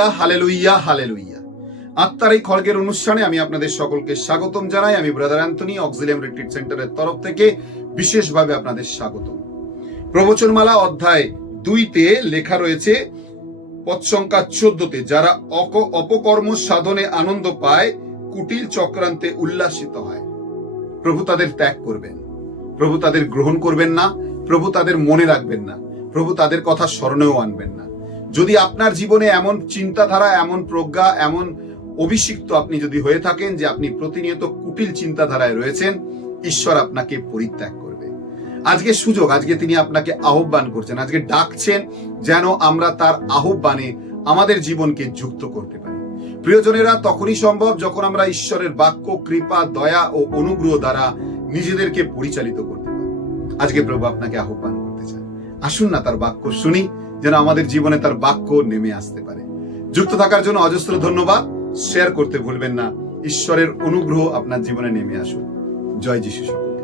Hallelujah hallelujah আত্মার এই খড়গের অনুষ্ঠানে আমি আপনাদের সকলকে স্বাগতম জানাই। আমি ব্রাদার অ্যান্থনি অক্সিলিয়াম রিট্রিট সেন্টারের তরফ থেকে বিশেষভাবে আপনাদের প্রবচনমালা অধ্যায় দুইতে লেখা রয়েছে সংখ্যা চোদ্দতে, যারা অপকর্ম সাধনে আনন্দ পায়, কুটিল চক্রান্তে উল্লাসিত হয়। প্রভু তাদের ত্যাগ করবেন। প্রভু তাদের গ্রহণ করবেন না। প্রভু তাদের মনে রাখবেন না। প্রভু তাদের কথা স্মরণেও আনবেন না। যদি আপনার জীবনে এমন চিন্তাধারা, এমন প্রজ্ঞা, এমন অভিষিক্ত আপনি যদি হয়ে থাকেন যে আপনি প্রতিনিয়ত কুটিল চিন্তাধারায় রয়েছেন, ঈশ্বর আপনাকে পরিত্যাগ করবে। আজকে সুযোগ, আজকে তিনি আপনাকে আহ্বান করছেন, আজকে ডাকছেন যেন আমরা তার আহ্বানে আমাদের জীবনকে যুক্ত করতে পারি। প্রিয়জনেরা, তখনই সম্ভব যখন আমরা ঈশ্বরের বাক্য, কৃপা, দয়া ও অনুগ্রহ দ্বারা নিজেদেরকে পরিচালিত করতে পারি। আজকে প্রভু আপনাকে আহ্বান করতে চান। আসুন না তার বাক্য শুনি। যেন আমাদের জীবনে তার বাক্য নেমে আসতে পারে। যুক্ত থাকার জন্য অজস্র ধন্যবাদ। শেয়ার করতে ভুলবেন না। ঈশ্বরের অনুগ্রহ আপনার জীবনে নেমে আসুন জয় যিশু সকল।